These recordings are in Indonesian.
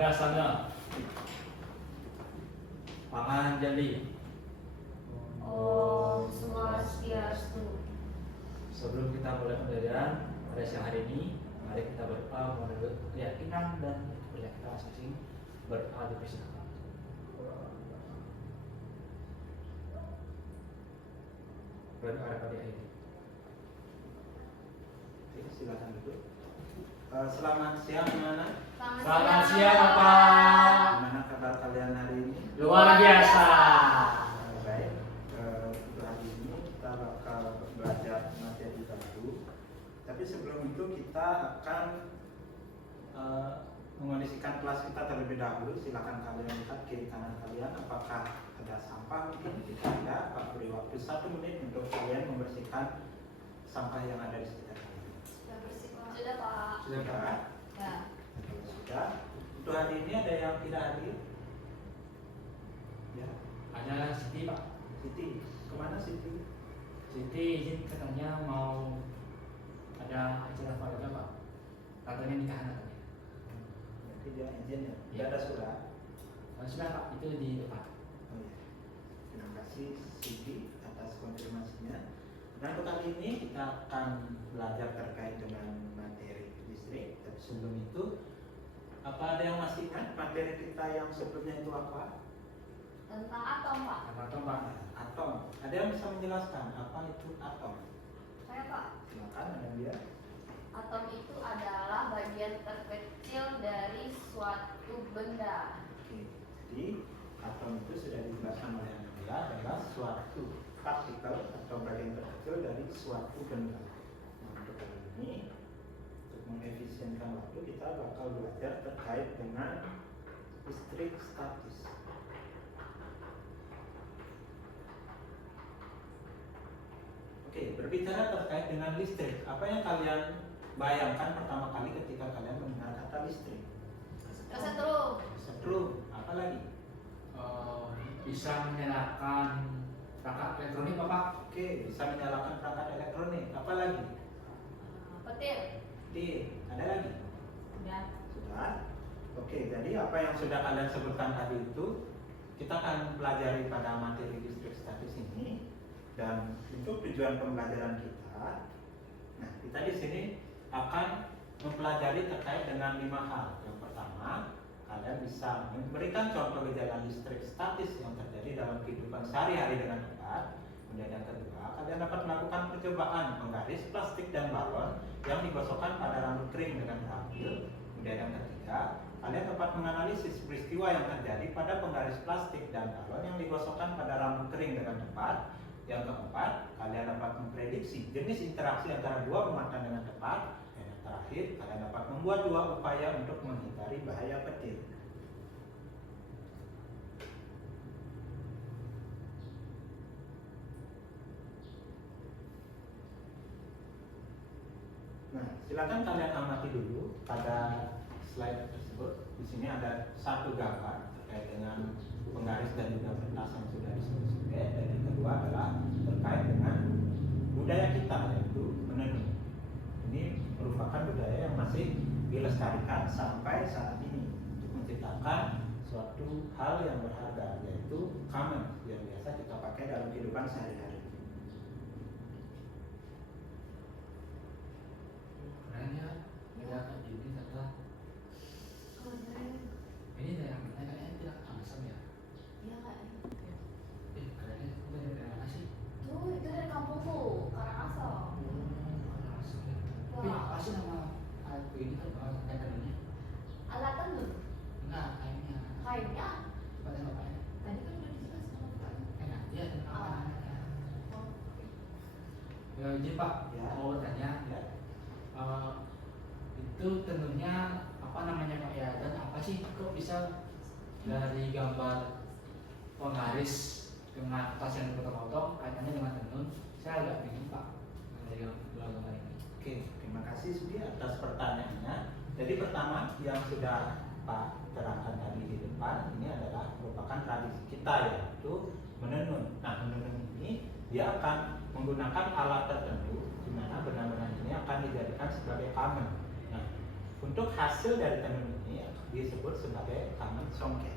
Dasana Pangan Jali. Om Swastiastu. Sebelum kita mulai pembelajaran pada siang hari ini, mari kita berdoa menurut keyakinan dan kepercayaan kita masing-masing. Berdoa dipersilakan. Berdoa pada hari ini. Oke, silakan duduk. Selamat siang anak-anak. Selamat siang Bapak. Gimana kabar kalian hari ini? Luar biasa. Baik. Untuk hari ini kita bakal belajar materi baru. Tapi sebelum itu kita akan mengondisikan kelas kita terlebih dahulu. Silakan kalian lihat kiri kanan kalian apakah ada sampah mungkin. Jika ada, Pak beri waktu 1 menit untuk kalian membersihkan sampah yang ada di sekitar kalian. Sudah bersih Pak. Sudah Pak. Sudah Pak? Ya. Kalau sudah, untuk hari ini ada yang tidak hadir? Ya, Ada Siti Pak. Siti. Kemana Siti? Siti izin katanya mau ada acara keluarga Pak. Katanya nikahan katanya. Nanti dia izin ya. Tidak Ya. ada surat. Sudah Pak, itu di depan. Oh iya. Terima kasih Siti atas konfirmasinya. Nah, untuk kali ini kita akan belajar terkait dengan materi listrik. Tapi sebelum itu, apa ada yang masih ingat materi kita yang sebelumnya itu apa? Tentang atom Pak. Apa Pak? Atom. Ada yang bisa menjelaskan apa itu atom? Saya Pak. Silakan, ada dia. Atom itu adalah bagian terkecil dari suatu benda. Oke, jadi atom itu sudah dijelaskan oleh Anda adalah suatu partikel atau bagian terkecil dari suatu benda. Nah, untuk kali ini, untuk mengefisienkan waktu, kita bakal belajar terkait dengan listrik statis. Oke, berbicara terkait dengan listrik, apa yang kalian bayangkan pertama kali ketika kalian mendengar kata listrik? Kesetrum. Setrum, apa lagi? Bisa menyalakan perangkat elektronik Bapak. Oke, bisa menyalakan perangkat elektronik. Apa lagi? Petir. Oke, ada lagi? Sudah. Sudah. Oke, jadi apa yang sudah kalian sebutkan tadi itu kita akan pelajari pada materi listrik statis ini. Dan untuk tujuan pembelajaran kita, nah kita di sini akan mempelajari terkait dengan 5 hal. Yang pertama, kalian bisa memberikan contoh gejala listrik statis yang terjadi dalam kehidupan sehari-hari dengan tepat. Kemudian yang kedua, kalian dapat melakukan percobaan menggaris plastik dan balon yang digosokkan pada rambut kering dengan terampil. Kemudian yang ketiga, kalian dapat menganalisis peristiwa yang terjadi pada penggaris plastik dan balon yang digosokkan pada rambut kering dengan tepat. Yang keempat, kalian dapat memprediksi jenis interaksi antara dua pemakaian dengan tepat. Dan yang terakhir, kalian dapat membuat 2 upaya untuk menghindari bahaya petir. Nah, silakan kalian amati dulu pada slide tersebut. Di sini ada satu gambar terkait dengan penggaris dan juga kertas yang sudah disebut. Dan yang kedua adalah terkait dengan budaya kita, yaitu menenun. Ini merupakan budaya yang masih dilestarikan sampai saat ini untuk menciptakan suatu hal yang berharga, yaitu kamen yang biasa kita pakai dalam kehidupan sehari-hari. Keren ya. Ada kayak gini kata. Ini yang kayaknya tidak langsung ya. Iya Kak. Kayaknya itu dari mana sih? Tuh, itu dari kampungku, Karangasem. Langsung ya. Tapi apa sih nama alat begini kan kayak tadinya? Alat tenun. Enggak, kayaknya. Kainnya. Pada ngapain? Tadi kan udah dijelaskan sama Pak. Enak ya, Ah. Ya, izin Pak, Ya. mau bertanya. Ya. Itu tentunya apa namanya Pak ya, dan apa sih kok bisa dari gambar penggaris dengan kertas yang dipotong-potong kaitannya dengan tenun? Saya agak bingung Pak dari gambar ini. Oke, terima kasih Sudi atas pertanyaannya. Jadi pertama yang sudah Pak terangkan tadi di depan ini adalah merupakan tradisi kita, yaitu menenun. Nah, menenun ini dia akan menggunakan alat tertentu di mana benang-benang ini akan dijadikan sebagai kamen. Nah, untuk hasil dari tenun ini disebut sebagai kangen songke.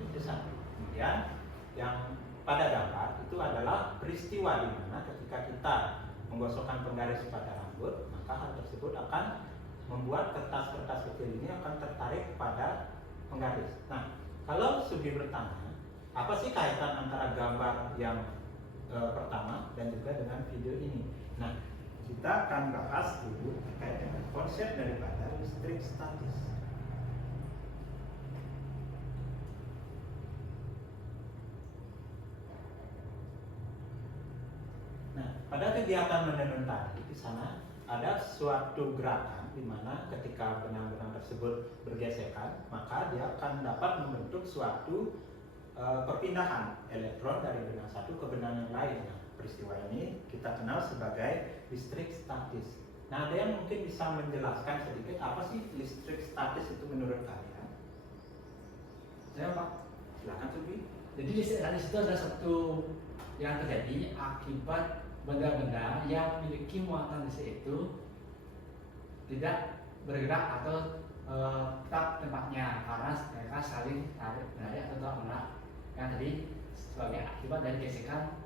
Itu satu. Kemudian yang pada gambar itu adalah peristiwa di mana ketika kita menggosokkan penggaris pada rambut, maka hal tersebut akan membuat kertas-kertas kecil ini akan tertarik pada penggaris. Nah, kalau Sugi bertanya, apa sih kaitan antara gambar yang pertama dan juga dengan video ini? Nah, kita akan bahas dulu terkait dengan konsep daripada listrik statis. Nah, pada kegiatan menenun tadi di sana ada suatu gerakan di mana ketika benang-benang tersebut bergesekan, maka dia akan dapat membentuk suatu perpindahan elektron dari benang satu ke benang yang lain. Nah, peristiwa ini kita kenal sebagai listrik statis. Nah, ada yang mungkin bisa menjelaskan sedikit apa sih listrik statis itu menurut kalian? Saya Pak. Silakan Sugi. Jadi listrik statis itu adalah satu yang terjadi akibat benda-benda yang memiliki muatan listrik itu tidak bergerak atau tetap tempatnya karena mereka saling tarik menarik atau tolak menolak yang tadi sebagai akibat dari gesekan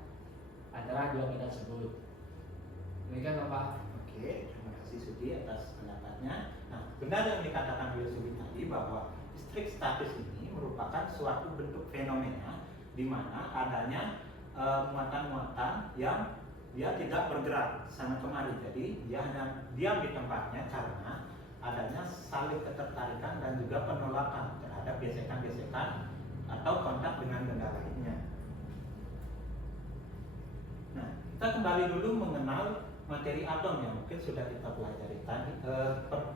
antara dua benda tersebut. Demikian Bapak. Oke, terima kasih Sugi atas pendapatnya. Nah, benar yang dikatakan beliau Sugi tadi bahwa listrik statis ini merupakan suatu bentuk fenomena di mana adanya muatan-muatan yang dia tidak bergerak sana kemari. Jadi dia hanya diam di tempatnya karena adanya saling ketertarikan dan juga penolakan terhadap gesekan-gesekan atau kontak dengan benda lainnya. Nah, kita kembali dulu mengenal materi atom yang mungkin sudah kita pelajari tadi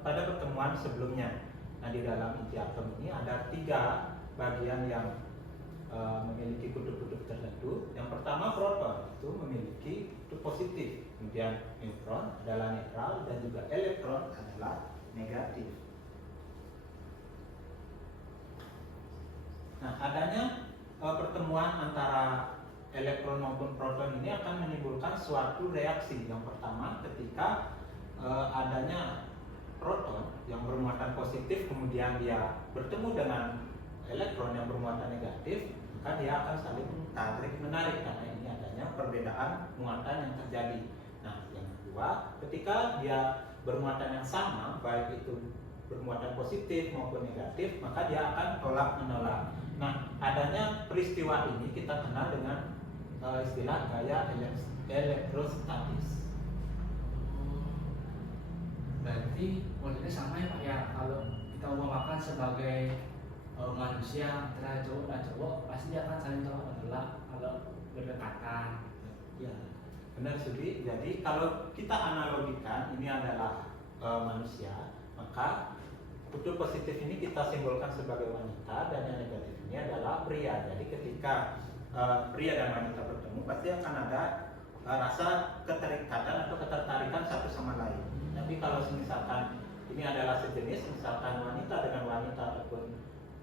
pada pertemuan sebelumnya. Nah, di dalam inti atom ini ada 3 bagian yang memiliki kutub-kutub tertentu. Yang pertama proton itu memiliki kutub positif, kemudian neutron adalah netral dan juga elektron adalah negatif. Nah, adanya pertemuan antara elektron maupun proton ini akan menimbulkan suatu reaksi. Yang pertama ketika adanya proton yang bermuatan positif kemudian dia bertemu dengan elektron yang bermuatan negatif, maka dia akan saling tarik menarik karena ini adanya perbedaan muatan yang terjadi. Nah, yang kedua, ketika dia bermuatan yang sama, baik itu bermuatan positif maupun negatif, maka dia akan tolak menolak. Nah, adanya peristiwa ini kita kenal dengan istilah gaya elektrostatis. Berarti modelnya sama ya Pak ya. Kalau kita umpamakan sebagai manusia antara cowok dan cowok pasti dia akan saling tolak menolak kalau berdekatan. Ya, benar Sugi. Jadi kalau kita analogikan ini adalah manusia, maka kutub positif ini kita simbolkan sebagai wanita dan yang negatif ini adalah pria. Jadi ketika pria dan wanita bertemu pasti akan ada rasa keterikatan atau ketertarikan satu sama lain. Tapi kalau misalkan ini adalah sejenis, misalkan wanita dengan wanita ataupun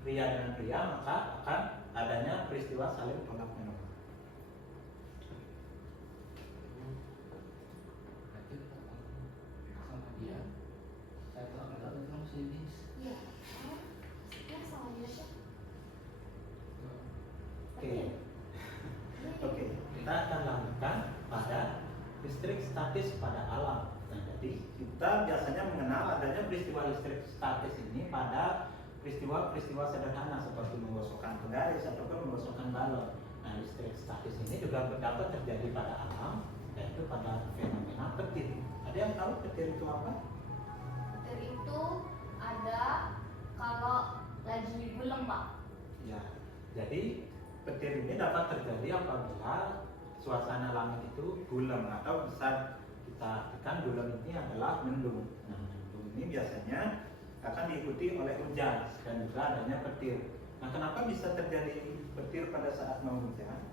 pria dengan pria, maka akan adanya peristiwa saling tolak menolak. Berarti sama dia saya tolak menolak dan kamu sejenis. Iya. Ya sama dia sih. Oke, kita akan lanjutkan pada listrik statis pada alam. Nah, jadi kita biasanya mengenal adanya peristiwa listrik statis ini pada peristiwa-peristiwa sederhana seperti menggosokkan penggaris ataupun menggosokkan balon. Nah, listrik statis ini juga dapat terjadi pada alam, yaitu pada fenomena petir. Ada yang tahu petir itu apa? Petir itu ada kalau lagi gulung Pak. Ya, jadi petir ini dapat terjadi apabila suasana langit itu gulem atau bisa kita artikan gulem ini adalah mendung. Nah, mendung ini biasanya akan diikuti oleh hujan dan juga adanya petir. Nah, kenapa bisa terjadi petir pada saat mau hujan?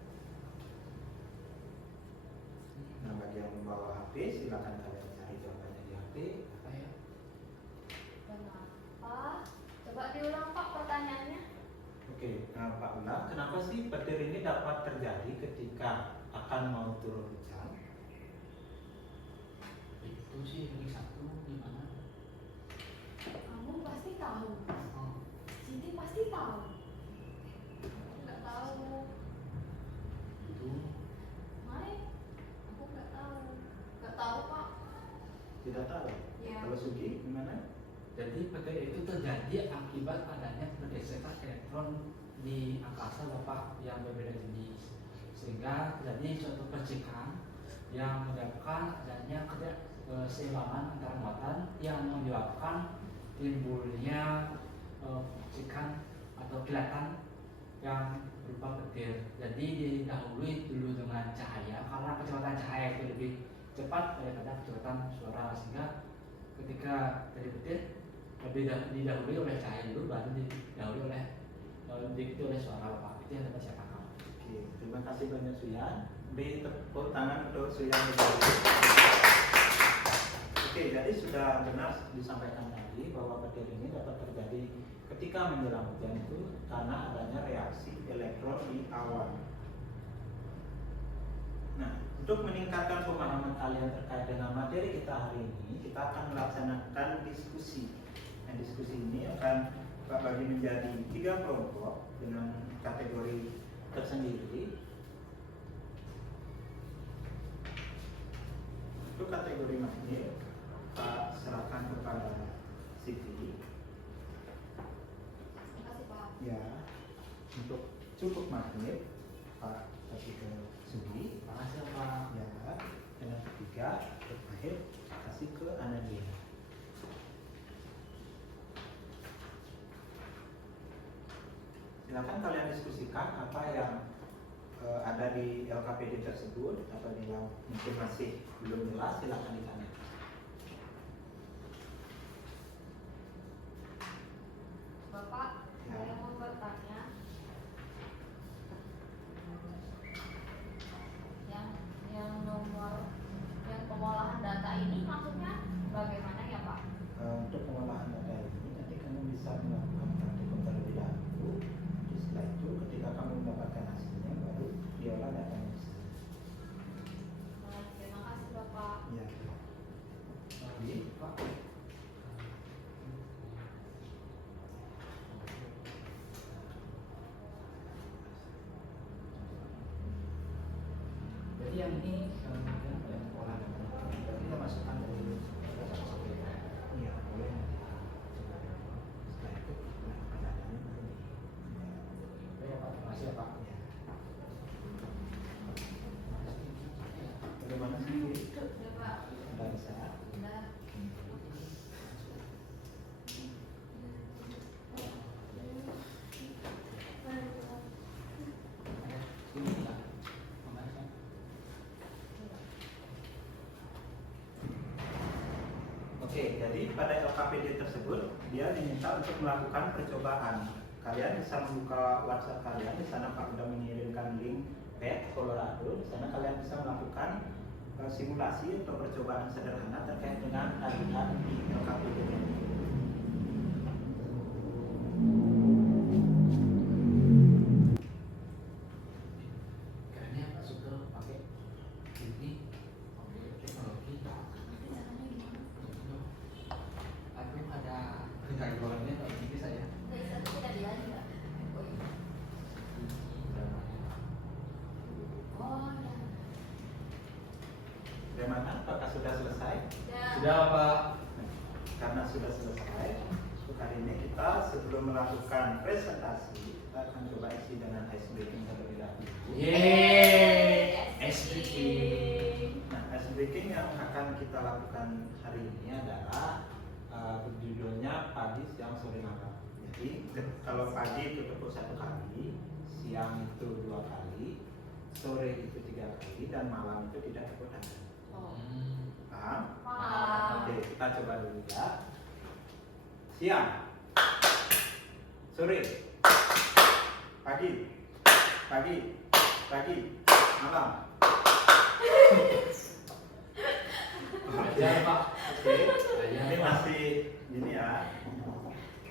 Nah, bagi yang membawa HP, silakan kalian cari jawabannya di HP. Apa ya? Kenapa? Coba diulang Pak pertanyaannya. Oke, nah, Pak Ulang, kenapa sih petir ini dapat terjadi ketika akan mau turun hujan? Itu sih ring 1 gimana? Kamu pasti tahu. Oh, Siti pasti tahu. Nggak tahu. Itu Mai, aku nggak tahu. Nggak tahu Pak. Tidak tahu. Ya. Kalau Sugi gimana? jadi petir itu terjadi akibat adanya pergeseran elektron di angkasa Bapak yang berbeda jenis, sehingga terjadi suatu percikan yang menyebabkan adanya keseimbangan antara muatan yang menyebabkan timbulnya percikan atau kilatan yang berupa petir. Jadi didahului dulu dengan cahaya karena kecepatan cahaya itu lebih cepat daripada kecepatan suara, sehingga ketika dari petir lebih didahului oleh cahaya dulu, baru didahului oleh diikuti oleh suara Bapak. Itu yang dapat saya tangkap. Oke, terima kasih banyak Suyan. Beri tepuk tangan untuk Suyan. Oke, jadi sudah benar disampaikan tadi bahwa petir ini dapat terjadi ketika menjelang hujan itu karena adanya reaksi elektron di awan. Nah, untuk meningkatkan pemahaman kalian terkait dengan materi kita hari ini, kita akan melaksanakan diskusi. Nah, diskusi ini akan Pak bagi menjadi 3 kelompok dengan kategori tersendiri. Untuk kategori magnet, Pak serahkan kepada Siti. Terima kasih Pak. Ya, untuk cukup magnet, Pak kasih ke Sugi. Makasih Pak. Ya, dan yang ketiga, terakhir kasih ke Anadia. Silakan kalian diskusikan apa yang ada di LKPD tersebut atau yang mungkin masih belum jelas, silakan ditanya. Bapak, Ya. saya mau bertanya. Yang nomor yang pengolahan data ini maksudnya bagaimana ya Pak? Untuk pengolahan data ini nanti kamu bisa melakukan praktikum terlebih dahulu. Nanti setelah itu ketika kamu mendapatkan hasilnya baru diolah datanya. Baik, terima kasih Bapak. Ya. Jadi, Pak. Jadi yang ini yang olah data, kita masukkan dari iya boleh. Setelah itu melakukan datanya baru di. ya Pak. Terima kasih ya Pak. Ya. Bagaimana sih? Ya Pak. Anda bisa? Sudah. Ini ya. Makasih. Oke, jadi pada LKPD tersebut dia diminta untuk melakukan percobaan. Kalian bisa membuka WhatsApp kalian, di sana Pak sudah mengirimkan link PET Colorado. Di sana kalian bisa melakukan simulasi atau percobaan sederhana terkait dengan kandidat di LKPD. Kayaknya Pak Sugeng pakai ini teknologi. Aku ada kegagalannya kalau ini saya. Tidak dilanjut nggak? Oh, iya. Oh, ya. Bagaimana? Apakah sudah selesai? Ya. Sudah Pak. Karena sudah selesai, untuk hari ini kita sebelum melakukan presentasi, kita akan coba isi dengan ice breaking terlebih dahulu. Yeay, SBT. Nah, ice breaking yang akan kita lakukan hari ini adalah judulnya pagi, siang, sore, malam. Jadi kalau pagi itu tepuk 1 kali, siang itu 2 kali, sore itu 3 kali, dan malam itu tidak tepuk tangan. Oh. Paham? Paham. Oke, kita coba dulu ya. Siang, sore, pagi, pagi, pagi, malam. Belajar Pak. Oke, ini masih ini ya,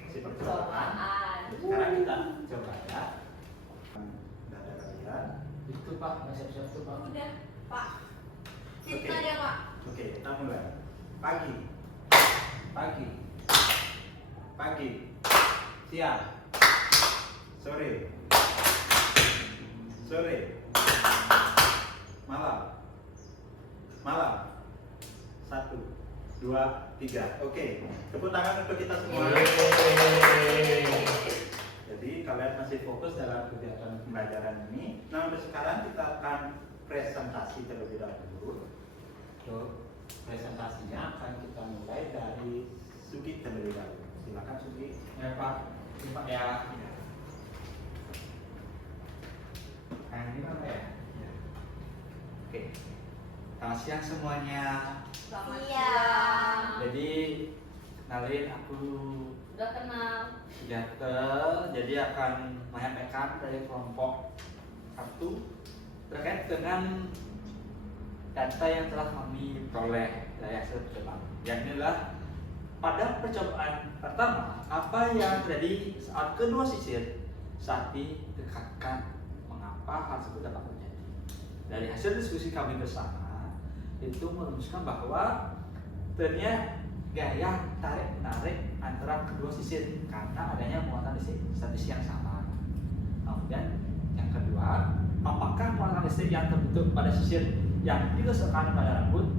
masih percobaan. Cobaan. Sekarang kita coba ya. Dada kalian. Itu Pak, nggak siap-siap tuh Pak. Udah, Pak. Oke. Kita dia Pak. Oke, kita mulai. Pagi, pagi, pagi, Siang. Sore. Sore. Malam. Malam. 1, 2, 3. Oke. Tepuk tangan untuk kita semua. Jadi kalian masih fokus dalam kegiatan pembelajaran ini. Nah, untuk sekarang kita akan presentasi terlebih dahulu. Untuk presentasinya akan kita mulai dari Sugi terlebih dahulu. Silakan Sugi. Ya Pak, ini Pak ya. Nah ini apa ya? Oke. Selamat siang semuanya. Selamat Iya. siang. Jadi kenalin aku Udah kenal. Gatel. Jadi akan menyampaikan dari kelompok 1 terkait dengan data yang telah kami peroleh dari hasil percobaan. Yang inilah pada percobaan pertama, apa yang terjadi saat kedua sisir saat didekatkan, mengapa hal tersebut dapat terjadi. Dari hasil diskusi kami bersama itu merumuskan bahwa ternyata gaya tarik menarik antara kedua sisir karena adanya muatan listrik statis yang sama. Kemudian yang kedua, apakah muatan listrik yang terbentuk pada sisir yang digosokkan pada rambut?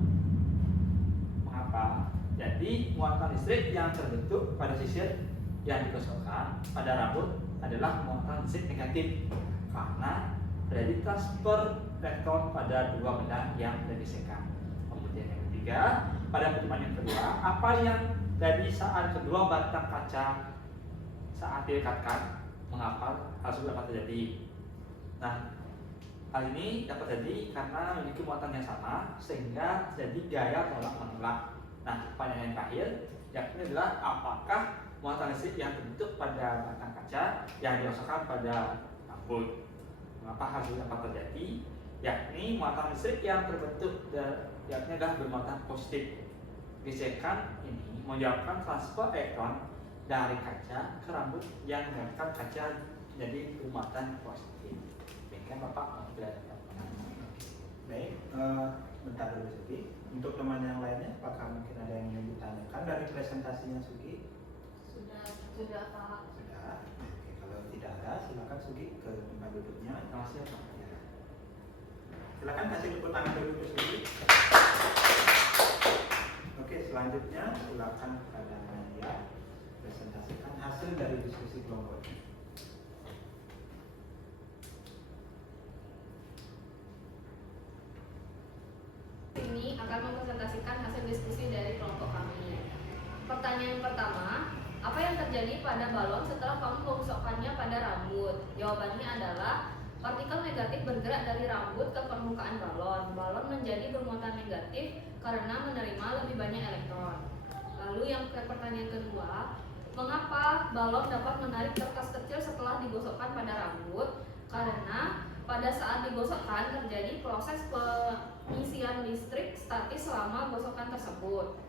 Mengapa? Jadi muatan listrik yang terbentuk pada sisir yang digosokkan pada rambut adalah muatan listrik negatif karena terjadi transfer elektron pada dua benda yang bergesekan. Kemudian yang ketiga, pada pertemuan yang kedua, apa yang jadi saat kedua batang kaca saat direkatkan, mengapa hal tersebut dapat terjadi? Nah, hal ini dapat terjadi karena memiliki muatan yang sama sehingga jadi gaya tolak menolak. Nah, pertanyaan yang terakhir yakni adalah apakah muatan listrik yang terbentuk pada batang kaca yang dirasakan pada rambut? Mengapa hal itu dapat terjadi? Yakni muatan listrik yang terbentuk yakni adalah bermuatan positif. Gesekan ini menyebabkan transfer elektron dari kaca ke rambut yang menyebabkan kaca menjadi bermuatan positif. Demikian Bapak menjelaskan. Baik, bentar dulu Sugi. Untuk teman yang lainnya, apakah mungkin ada yang ingin ditanyakan dari presentasinya Sugi? Sudah Pak. Sudah. Oke, kalau tidak ada, silakan Sugi ke tempat duduknya. Terima kasih Pak. Ya. Silakan kasih tepuk tangan dulu ke Sugi. Oke, selanjutnya silakan kepada Nadia presentasikan hasil dari diskusi kelompok. Ini akan mempresentasikan hasil diskusi dari kelompok kami. Pertanyaan pertama, apa yang terjadi pada balon setelah kamu menggosokkannya pada rambut? Jawabannya adalah partikel negatif bergerak dari rambut ke permukaan balon. Balon menjadi bermuatan negatif karena menerima lebih banyak elektron. Lalu yang ke pertanyaan kedua, mengapa balon dapat menarik kertas kecil setelah digosokkan pada rambut? Karena pada saat digosokkan terjadi proses pengisian listrik statis selama gosokan tersebut.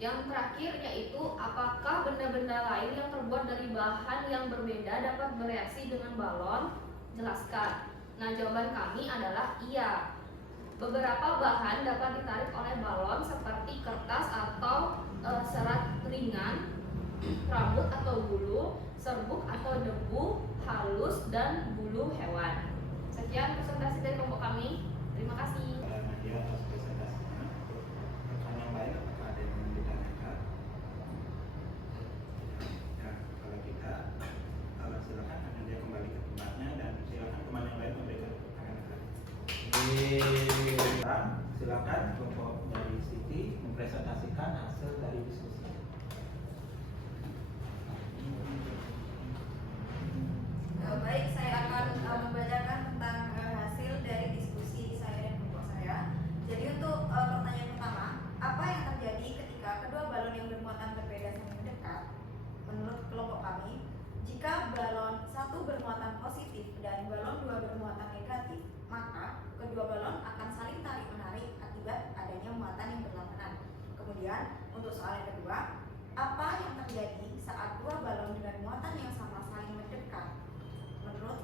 Yang terakhir yaitu apakah benda-benda lain yang terbuat dari bahan yang berbeda dapat bereaksi dengan balon? Jelaskan. Nah, jawaban kami adalah iya. Beberapa bahan dapat ditarik oleh balon seperti kertas atau serat ringan, rambut atau bulu, serbuk atau debu, halus, dan bulu hewan. Sekian presentasi dari kelompok kami. Terima kasih. Nadia atas presentasinya. Rekan yang lain, apakah ada yang ingin ditanyakan? Ya, kalau tidak, silakan Nadia kembali ke tempatnya dan silakan teman yang lain memberikan tepuk tangan. Silakan kelompok dari Siti mempresentasikan hasil dari diskusi. Baik, saya akan membacakan tentang hasil dari diskusi saya dan kelompok saya. Jadi untuk pertanyaan pertama, apa yang terjadi ketika kedua balon yang bermuatan berbeda saling mendekat? Menurut kelompok kami, jika balon satu bermuatan positif dan balon dua bermuatan negatif, maka kedua balon akan saling tarik menarik akibat adanya muatan yang berlawanan. Kemudian untuk soal yang kedua, apa yang terjadi saat dua balon dengan muatan yang sama saling mendekat? Menurut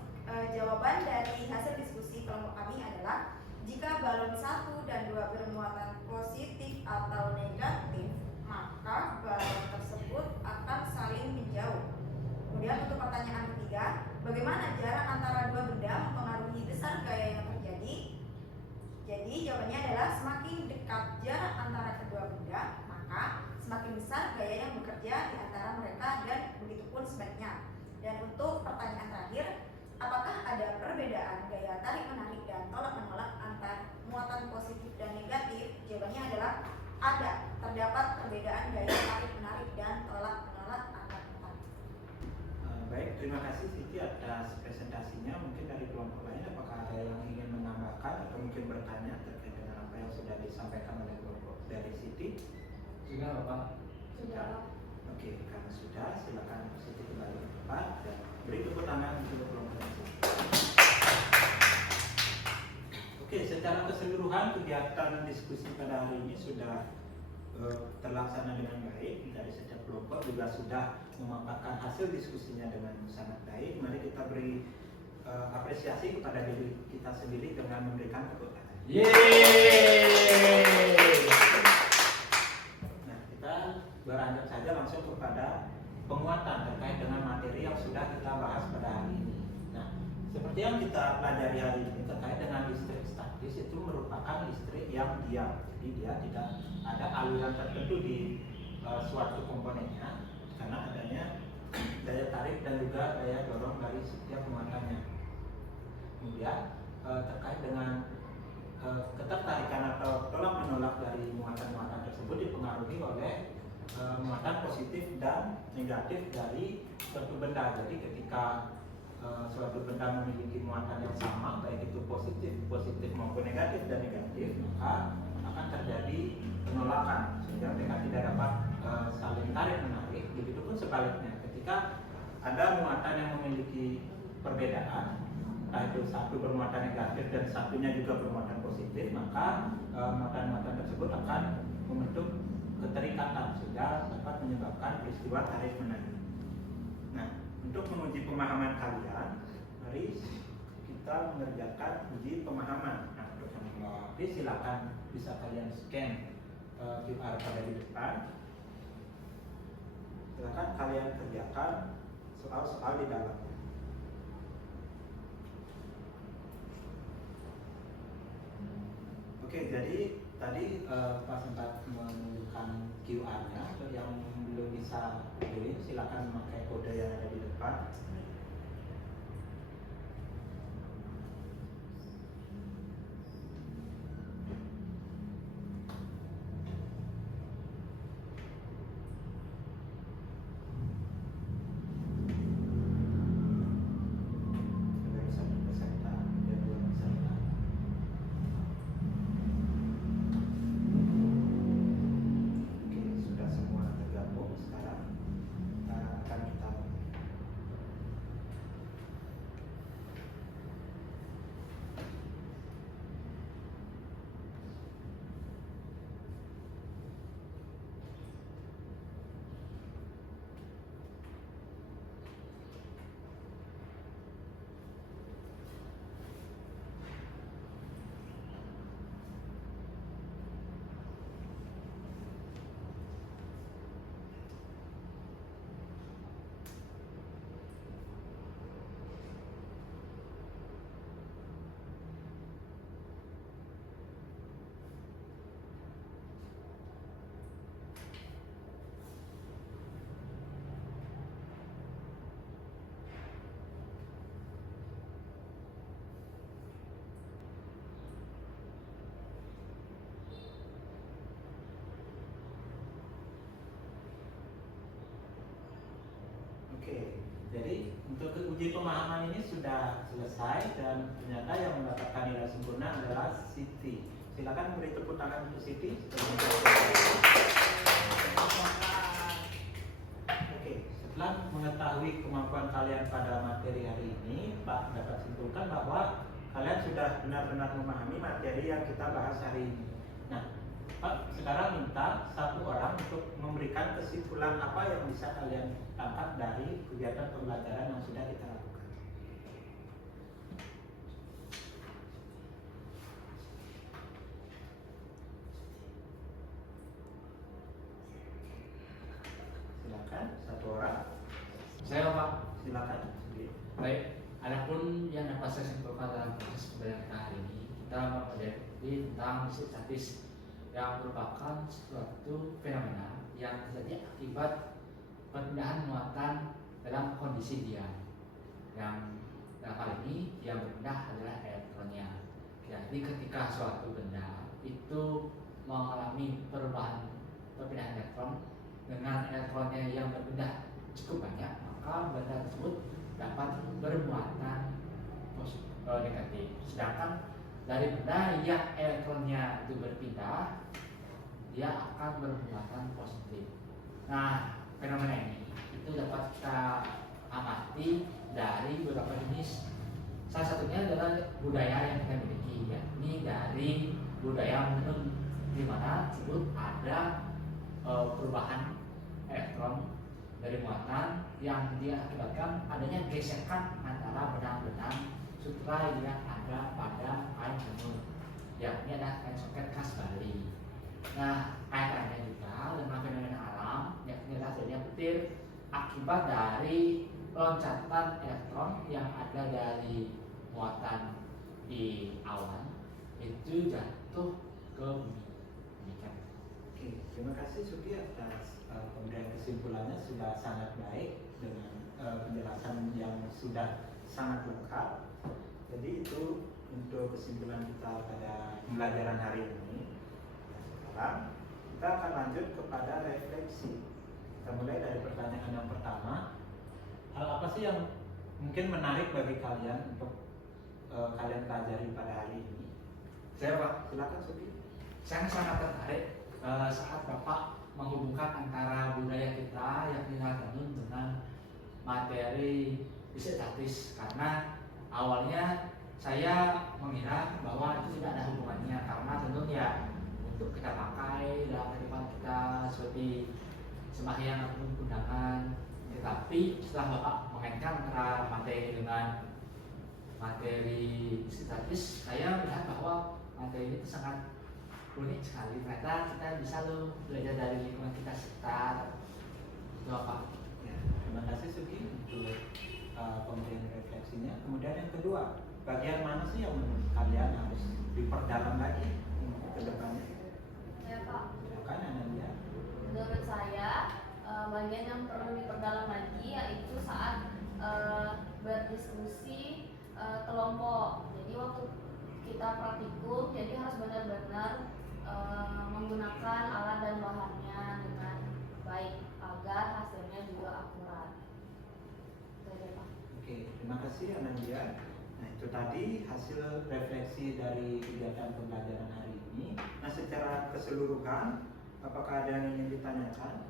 jawaban dari hasil diskusi kelompok kami adalah jika balon 1 dan 2 bermuatan positif atau negatif, maka balon tersebut akan saling menjauh. perbedaan gaya tarik menarik dan tolak menolak antar muatan positif dan negatif? Jawabannya adalah ada. Terdapat perbedaan gaya tarik menarik dan tolak menolak antar muatan. Baik, terima kasih Siti atas presentasinya. Mungkin dari kelompok lain apakah ada yang ingin menambahkan atau mungkin bertanya terkait dengan apa yang sudah disampaikan oleh kelompok dari Siti? Juga Bapak. Sudah. Oke, karena sudah, silakan Siti kembali ke tempat dan beri tepuk tangan untuk kelompok dari Siti. Oke, secara keseluruhan kegiatan diskusi pada hari ini sudah terlaksana dengan baik. Dari setiap kelompok juga sudah memaparkan hasil diskusinya dengan sangat baik. Mari kita beri apresiasi kepada diri kita sendiri dengan memberikan tepuk tangan. Yeay. Nah, kita beranjak saja langsung kepada penguatan terkait dengan materi yang sudah kita bahas pada hari ini. Nah, seperti yang kita pelajari hari ini terkait dengan listrik statis itu merupakan listrik yang diam. Jadi dia tidak ada aliran tertentu di suatu komponennya karena adanya daya tarik dan juga daya dorong dari setiap muatannya. Kemudian terkait dengan ketertarikan atau tolak menolak dari muatan-muatan tersebut dipengaruhi oleh muatan positif dan negatif dari suatu benda. Jadi ketika suatu benda memiliki muatan yang sama, baik itu positif maupun negatif dan negatif, maka akan terjadi penolakan sehingga mereka tidak dapat saling tarik menarik. Begitupun sebaliknya, ketika ada muatan yang memiliki perbedaan, entah itu satu bermuatan negatif dan satunya juga bermuatan positif, maka muatan-muatan tersebut akan membentuk keterikatan sehingga dapat menyebabkan peristiwa tarik menarik. Nah, untuk menguji pemahaman kalian, mari kita mengerjakan uji pemahaman. Nah, untuk yang melengkapi silakan bisa kalian scan QR pada di depan. Silakan kalian kerjakan soal-soal di dalam. Oke, jadi tadi Pak sempat menunjukkan QR-nya. Untuk yang belum bisa join, silakan memakai kode yang ada di depan. Sebagai satu peserta dan dua peserta. Oke, sudah semua tergabung. Sekarang akan kita Oke, jadi untuk uji pemahaman ini sudah selesai dan ternyata yang mendapatkan nilai sempurna adalah Siti. Silakan beri tepuk tangan untuk Siti. Oke, setelah mengetahui kemampuan kalian pada materi hari ini, Pak dapat simpulkan bahwa kalian sudah benar-benar memahami materi yang kita bahas hari ini. Nah, Pak, sekarang minta satu orang untuk memberikan kesimpulan apa yang bisa kalian tangkap dari kegiatan pembelajaran yang sudah kita lakukan. Silakan, satu orang. Saya Pak. Silakan. Baik, adapun yang dapat saya simpulkan dalam proses pembelajaran kita hari ini, kita mempelajari tentang listrik statis yang merupakan suatu fenomena yang terjadi akibat perpindahan muatan dalam kondisi diam. Yang dalam hal ini yang berpindah adalah elektronnya. Jadi ketika suatu benda itu mengalami perubahan perpindahan elektron dengan elektronnya yang berpindah cukup banyak, maka benda tersebut dapat bermuatan negatif. Sedangkan dari benda yang elektronnya itu berpindah, dia akan bermuatan positif. Nah, fenomena ini itu dapat kita amati dari beberapa jenis. Salah satunya adalah budaya yang kita miliki, yakni dari budaya menenun, di mana tersebut ada perubahan elektron dari muatan yang diakibatkan adanya gesekan antara benang-benang sutra yang ada pada kain tenun, yakni ada kain soket khas Bali. Nah, kaitannya juga dengan fenomena alam, yakni adalah terjadinya petir akibat dari loncatan elektron yang ada dari muatan di awan itu jatuh ke bumi. Demikian. Oke, terima kasih Sugi atas pemberian kesimpulannya sudah sangat baik dengan penjelasan yang sudah sangat lengkap. Jadi itu untuk kesimpulan kita pada pembelajaran hari ini. Sekarang kita akan lanjut kepada refleksi. Kita mulai dari pertanyaan yang pertama. Hal apa sih yang mungkin menarik bagi kalian untuk kalian pelajari pada hari ini? Saya Pak, Silakan Sugi. saya sangat tertarik saat Bapak menghubungkan antara budaya kita yakni tenun dengan materi fisik statis, karena awalnya saya mengira bahwa itu tidak ada hubungannya, karena tenun ya untuk kita pakai dalam kehidupan kita seperti sembahyang ataupun undangan. Tetapi setelah Bapak mengaitkan antara materi dengan materi statis, saya melihat bahwa materi ini sangat unik sekali. Ternyata kita bisa loh belajar dari lingkungan kita sekitar. Itu apa? Ya, terima kasih Sugi untuk pemberian refleksinya. Kemudian yang kedua, bagian mana sih yang menurut kalian harus diperdalam lagi ke depannya? Ya Pak, Silakan Ananda. menurut saya bagian yang perlu diperdalam lagi yaitu saat berdiskusi kelompok. Jadi waktu kita praktikum, jadi harus benar-benar menggunakan alat dan bahannya dengan baik agar hasilnya juga akurat. Itu aja, Pak. Oke, terima kasih Ananda. Nah itu tadi hasil refleksi dari kegiatan pembelajaran hari ini. Nah secara keseluruhan, apakah ada yang ingin ditanyakan?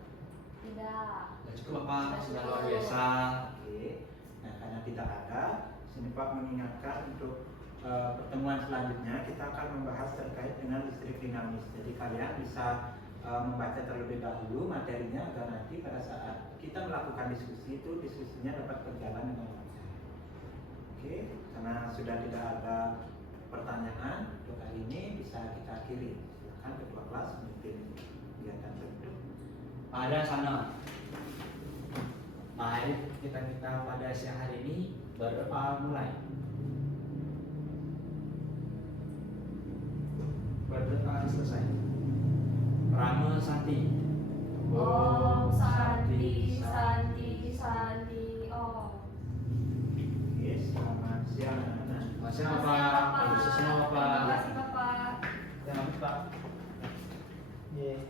Tidak. Ya, cukup Bapak, sudah luar biasa. Oke, nah karena tidak ada, sini Pak mengingatkan untuk pertemuan selanjutnya kita akan membahas terkait dengan listrik dinamis. Jadi kalian bisa membaca terlebih dahulu materinya agar nanti pada saat kita melakukan diskusi itu diskusinya dapat berjalan dengan lancar. Oke, karena sudah tidak ada pertanyaan untuk hari ini bisa kita akhiri. Silakan ketua kelas memimpin kegiatan tersebut. Pada sana. Mari kita pada siang hari ini berdoa mulai. Berdoa selesai. Rama Santi. Om Santi, Santi, Santi, Om. Oke, selamat siang anak-anak. Masih apa? Khususnya apa? Terima kasih Bapak. Terima kasih Pak. Yeah.